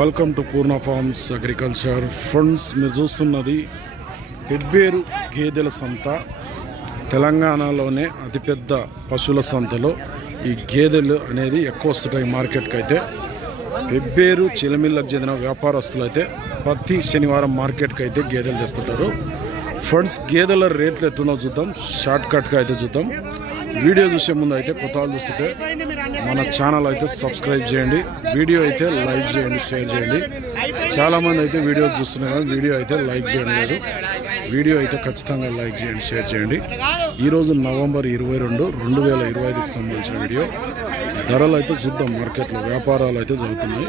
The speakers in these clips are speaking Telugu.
Welcome to Poorna farms agriculture funds మీరు చూస్తున్నది పెబ్బేరు గేదెల సంత. తెలంగాణలోనే అతిపెద్ద పశువుల సంతలో ఈ గేదెలు అనేది ఎక్కువ వస్తుంటాయి మార్కెట్కి అయితే పెబ్బేరు చిలమిల్లకు చెందిన వ్యాపారస్తులు అయితే ప్రతి శనివారం మార్కెట్కి అయితే గేదెలు తెస్తుంటారు. ఫండ్స్ గేదెల రేట్లు ఎట్టునో చూద్దాం. షార్ట్ కట్గా అయితే చూద్దాం. వీడియో చూసే ముందు అయితే కొత్త వాళ్ళు చూస్తుంటే మన ఛానల్ అయితే సబ్స్క్రైబ్ చేయండి. వీడియో అయితే లైక్ చేయండి షేర్ చేయండి. చాలామంది అయితే వీడియో చూస్తున్నారు వీడియో అయితే లైక్ చేయడం లేదు. వీడియో అయితే ఖచ్చితంగా లైక్ చేయండి షేర్ చేయండి. ఈరోజు నవంబర్ ఇరవై రెండు రెండు వేల ఇరవై ఐదుకి సంబంధించిన వీడియో. ధరలు అయితే చూద్దాం మార్కెట్లో వ్యాపారాలు అయితే జరుగుతున్నాయి.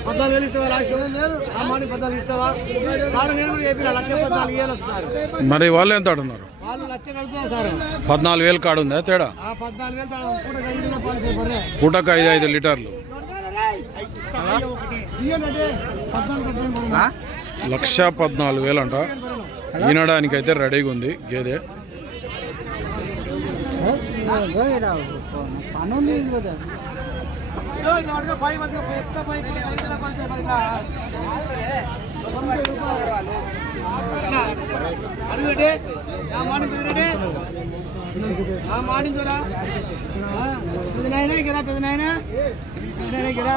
ఇస్తావా లాస్ట్ లేదు అమ్మాని పద్నాలుగు ఇస్తావా సార్ నేను కూడా చెప్పిన లక్ష పద్నాలుగు వేలు వస్తారు మరి వాళ్ళు ఎంత ఆడున్నారు వాళ్ళు లక్ష కడుతున్నారు సార్ పద్నాలుగు వేలు కాడు ఉందా తేడా ఆ పద్నాలుగు వేలు పూటకు ఐదు ఐదు లీటర్లు పద్నాలుగు లక్ష పద్నాలుగు వేలు అంట ఈనడానికి అయితే రెడీగా ఉంది గేదె మధ్య పెద్ద పై గంజిలో పాలు పడిగా అడుగురెడ్డి ఆ మాడి పెద్దరెడ్డి ఆ మాడి దొరా పెద్ద నాయన గిరా పెద్ద నాయన పెద్ద నాయన గిరా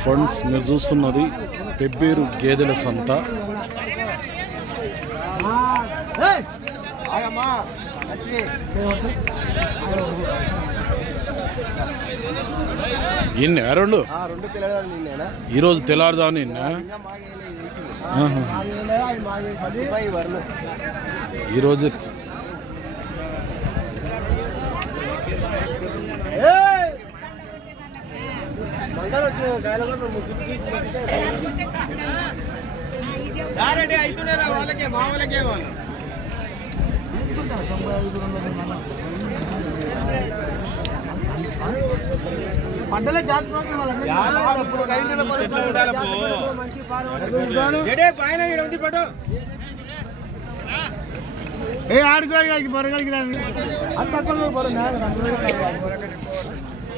ఫండ్స్ మీరు చూస్తున్నది పెబ్బేరు గేదెల సంత. ఇన్ని రెండు? ఈరోజు తెల్లారుదాని ఈరోజు అవుతున్నారా వాళ్ళకే మా వాళ్ళకే వాళ్ళు పంటలే జాగ్రత్త ఏ ఆడుకోవాలి బొరగలికి రాని అంత తక్కువ బొరగా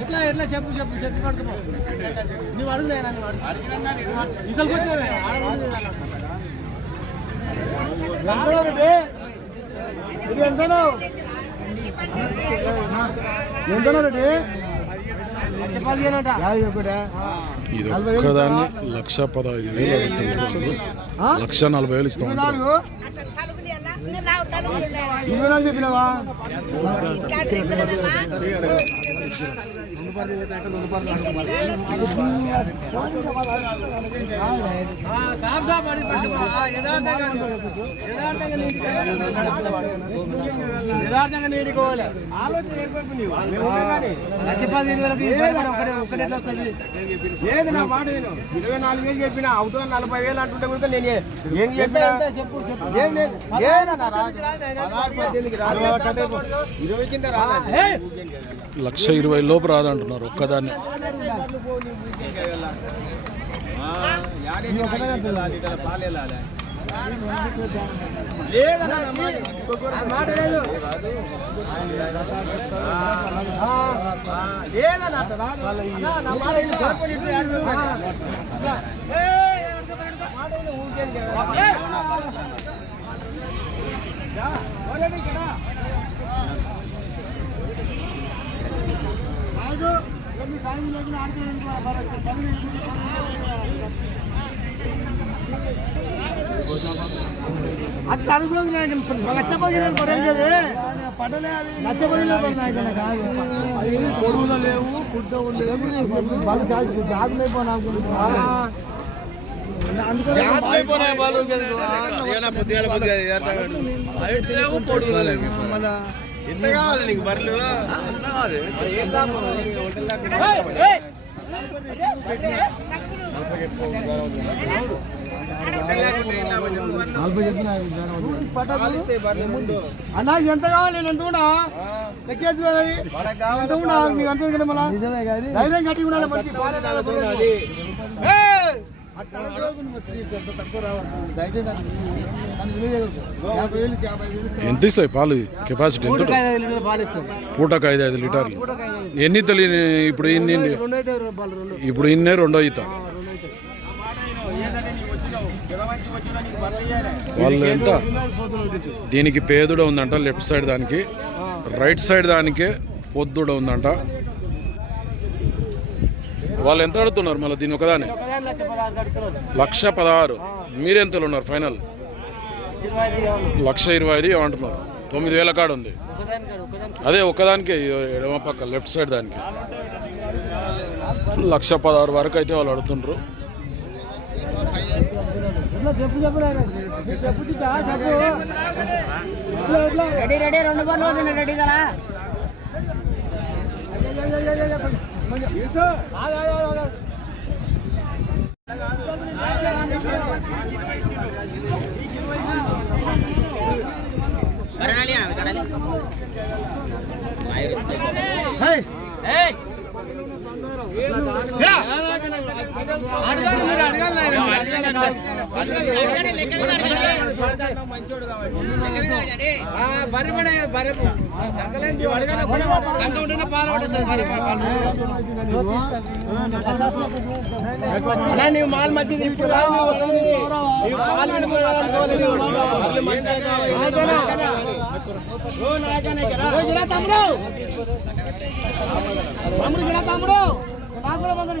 ఎట్లా ఎట్లా చెప్పు చెప్పు చెప్పు పడుతున్నావు నువ్వు అడుగులేనా ఇతలకు వచ్చే ఎంతలో ఎంతలో రెడ్డి? యాభై ఒకటా. ఇది ఒక్కదాన్ని లక్ష పదహైదు వేలు లక్ష నలభై వేలు ఇస్తాం ఇరవై నాలుగు చెప్పినావా యథార్థంగా నీడుకోవాలి పని ఒక్కటే ఒక్కటే ఎట్లా వస్తుంది లేదు నా మాట నేను ఇరవై నాలుగు వేలు చెప్పిన? అవుతుంది నలభై వేలు అంటుంటే కూడా నేను ఏ- ఏం చెప్పినా చెప్పు చెప్పు. ఏం లేదు. లక్ష ఇరవై లోపు రాదంటున్నారు ఒక్కదాన్ని లేదన్నా అట్లా రాదు. అన్నా, నా మాట విను. కొనుక్కొని ఇటు యాభై రూపాయలు. అట్లా. ఏయ్, మాట విను, ఊరికేం చేయాలి. ఏయ్. యా, పోలేడు ఇక్కడ. కాదు ఎన్ని టైం లేకుండా ఆడుకోవడానికి పని అట్లా అనుకోదు లక్ష పదిహేను కొట్టేది లక్ష పదిహేను నాయకులు కాదు పొరువులు లేవు గుడ్డ లేవు బాగా జాగ్రత్త జాగ్రత్త అయిపోయినాయి ఎంత కావాలి నీకు బర్రెలు. అన్నా ఎంత కావాలి నేను ఎంత కూడా ఎంత మీకు అంతే కదా మళ్ళా ధైర్యం కట్టి ఉండాలి ఎంత ఇస్తాయి పాలు? కెపాసిటీ ఎంత పూటకు ఐదు ఐదు లీటర్లు. ఎన్ని తెలియని ఇప్పుడు ఇన్ని ఇన్ని. ఇప్పుడు ఇన్నే రెండో ఈత వాళ్ళు ఎంత? దీనికి పేదుడ ఉందంట లెఫ్ట్ సైడ్ దానికి రైట్ సైడ్ దానికి పొద్దుడ ఉందంట. వాళ్ళు ఎంత అడుగుతున్నారు మళ్ళీ దీని ఒకదాని? లక్ష పదహారు. మీరెంతలు ఉన్నారు ఫైనల్? లక్ష ఇరవై ఐదు ఏమంటున్నారు తొమ్మిది వేల కాడ ఉంది. అదే ఒకదానికి ఎడమ పక్క లెఫ్ట్ సైడ్ దానికి. లక్ష పదహారు వరకు అయితే వాళ్ళు అడుగుతుండ్రు. రెడీ రెడీ రెండు రెడీ అన్నా, నువ్వు మాల్ మంచిది ఇప్పుడు కాదు నువ్వు పాలు కావాలి. తమ్ముడు తమ్ముడు తమ్ముడు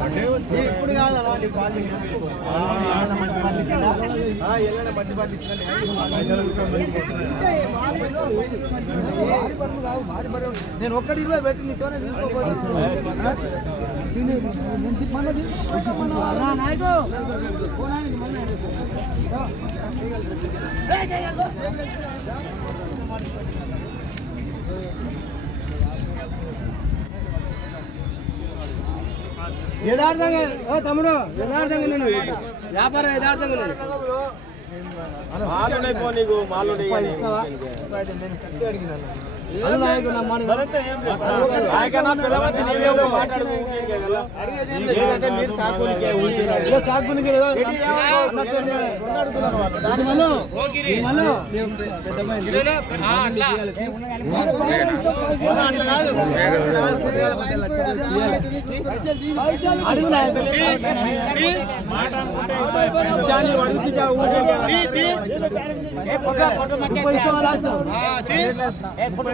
అనుకోకు ఇప్పుడు నీ పాలు నీకు. ఆ, ఎల్లన్న మంచి నేను ఒక్కటి ఇరవై పెట్టి నీతోనే తీసుకోపోతే యథార్థంగా ఓ తమ్ముడు యథార్థంగా నేను వ్యాపారం యథార్థంగా నేను మాలు ఉన్నాయి పో నీకు మాలు సాగునికి ఏదో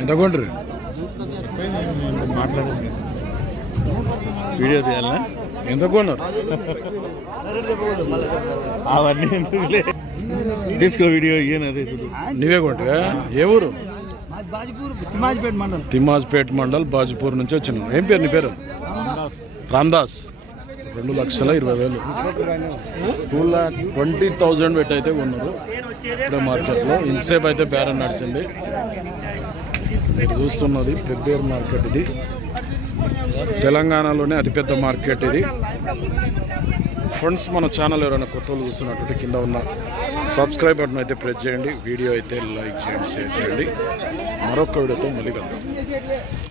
ఎంత కొంటారు వీడియో తీయాలా ఎంత కొన్నారు అవన్నీ ఎందుకులే తీసుకో వీడియో చూడు నువ్వే కొంటివా ఏ ఊరు తిమాజిపేట మండలం తిమ్మాజ్పేట్ మండల్ బాజ్పూర్ నుంచి వచ్చిన ఏం పేరు నీ పేరు రామ్దాస్ రెండు లక్షల ఇరవై వేలు. టూ ల్యాక్ ట్వంటీ థౌజండ్ పెట్టి అయితే కొన్నారు. ఇక్కడ మార్కెట్లో. ఇన్సేపు అయితే బేరం నడిచింది. మీరు చూస్తున్నది పెబ్బేరు మార్కెట్ ఇది. తెలంగాణలోనే అతిపెద్ద మార్కెట్ ఇది. ఫ్రెండ్స్ మన ఛానల్ ఎవరైనా కొత్త వాళ్ళు చూస్తున్నట్టు కింద ఉన్న సబ్స్క్రైబ్ బటన్ అయితే ప్రెస్ చేయండి. వీడియో అయితే లైక్ చేయండి షేర్ చేయండి. మరొక వీడియోతో మళ్ళీ కలుద్దాం.